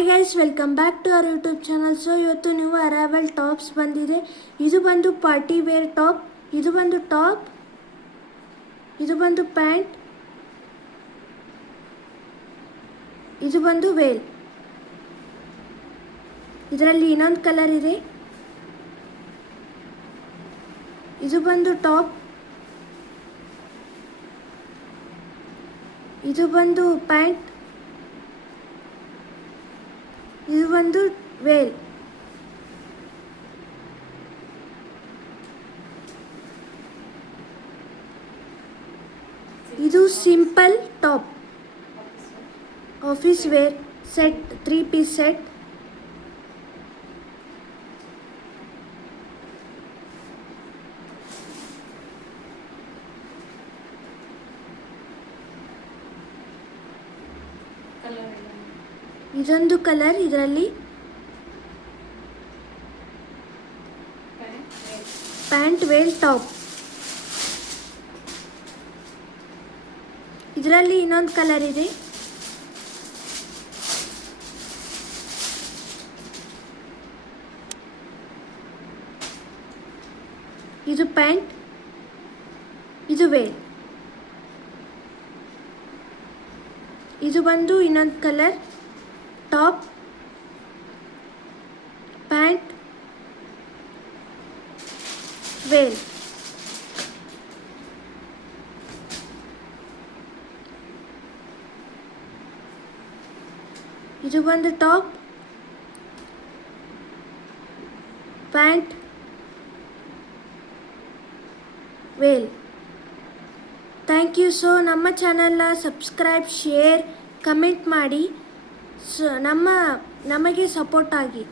Hi guys, welcome back to our YouTube channel. So ಇವತ್ತು ನೀವು arrival tops ಬಂದಿದೆ. ಇದು ಬಂದು ಪಾರ್ಟಿ ವೇರ್ ಟಾಪ್, ಇದು ಬಂದು ಟಾಪ್, ಇದು ಬಂದು ಪ್ಯಾಂಟ್, ಇದು ಬಂದು ವೇಲ್. ಇದರಲ್ಲಿ ಇನ್ನೊಂದು ಕಲರ್ ಇದೆ. ಇದು ಬಂದು ಟಾಪ್, ಇದು ಬಂದು ಪ್ಯಾಂಟ್, ಇದು ಬಂದು ವೇಲ್. ಇದು simple top, office wear set, 3 piece set. ಇದೊಂದು ಕಲರ್, ಇದರಲ್ಲಿ ಪ್ಯಾಂಟ್ ವೇಲ್ ಟಾಪ್. ಇದರಲ್ಲಿ ಇನ್ನೊಂದು ಕಲರ್ ಇದೆ. ಇದು ಪ್ಯಾಂಟ್, ಇದು ವೇಲ್. ಇದು ಬಂದು ಇನ್ನೊಂದು ಕಲರ್, ಟಾಪ್, ಪ್ಯಾಂಟ್, ವೇಲ್. ಇದು ಬಂದು top, pant, veil. Thank you. So ನಮ್ಮ ಚಾನಲ್ನ ಸಬ್ಸ್ಕ್ರೈಬ್, ಶೇರ್, ಕಮೆಂಟ್ ಮಾಡಿ. ನಮಗೆ ಸಪೋರ್ಟ್ ಆಗಿ.